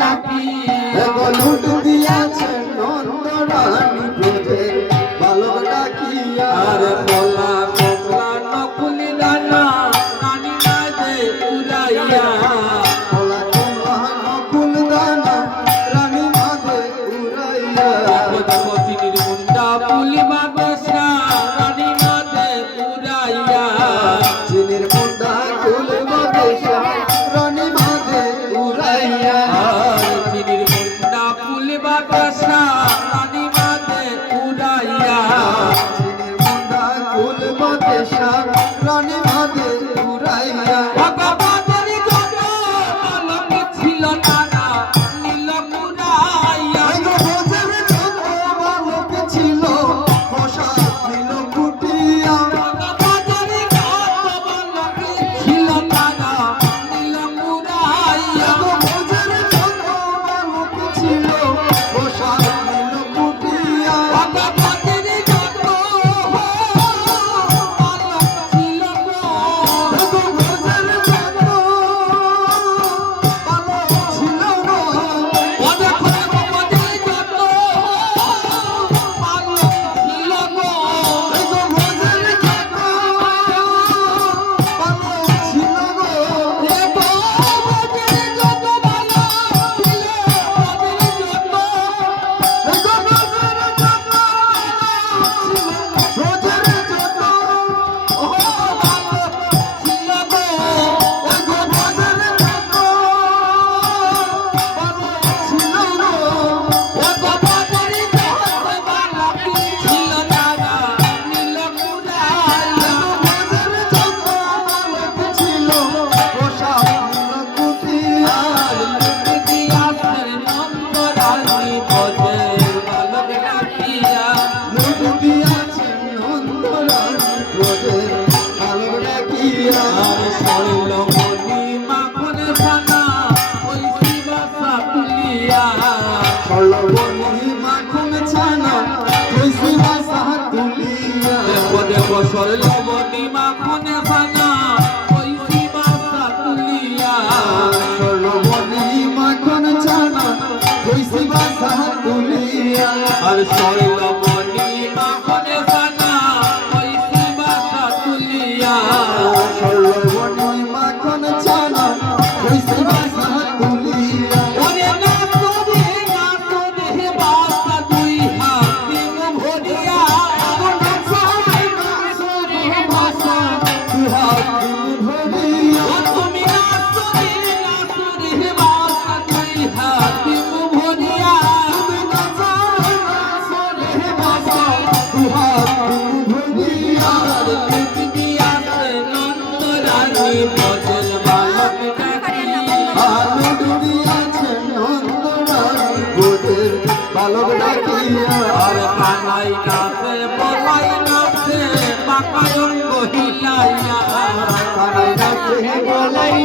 ডাকি লুট দিয়াছে নন্দরানী ব্রজের বালক ডাকিয়া আরে বলা কমলা নকুল দানা রানী মাঝে উড়াইয়া বলা কমলা নকুল দানা রানী মাঝে উড়াইয়া দেখো চিনির মুন্ডা পুলিবা বেশা রানী মাঝে উড়াইয়া চিনির মুন্ডা খুলবা বেশা রানী মাঝে উড়াইয়া চিনির মুন্ডা পুলিবা বেশা রানী মাঝে উড়াইয়া চিনির মুন্ডা খুলবা বেশা রানী মাঝে উড়াইয়া ভগবানের যত আলম ছিল নানা নীল মুরাইয়া ভোজের যত বালক ছিল প্রসাদ দিল কুটিয়া ভগবানের যত আলম ছিল নানা নীল মুরাইয়া ভোজের যত বালক ছিল প্রসাদ দিল কুটিয়া ভগবানের যত আলম ছিল ভোজের যত বালক ছিল ওদের ভগবানের যত আলম ছিল ভোজের যত বালক ছিল সরলবনি মাখনে ফানা কইছি বাসা তুলিয়া আর সরলবনি মাখনে ফানা কইছি বাসা তুলিয়া ওরে না তোরে বাসা দুই হাত দিন ভরিয়া তুমি না তোরে বাসা দুই হাত দিন ভরিয়া বালক ডাকিয়া আর কানাই নাচে বলাই নাচে পাকায়ন বহিলাইয়া কানাই নাচে বলাই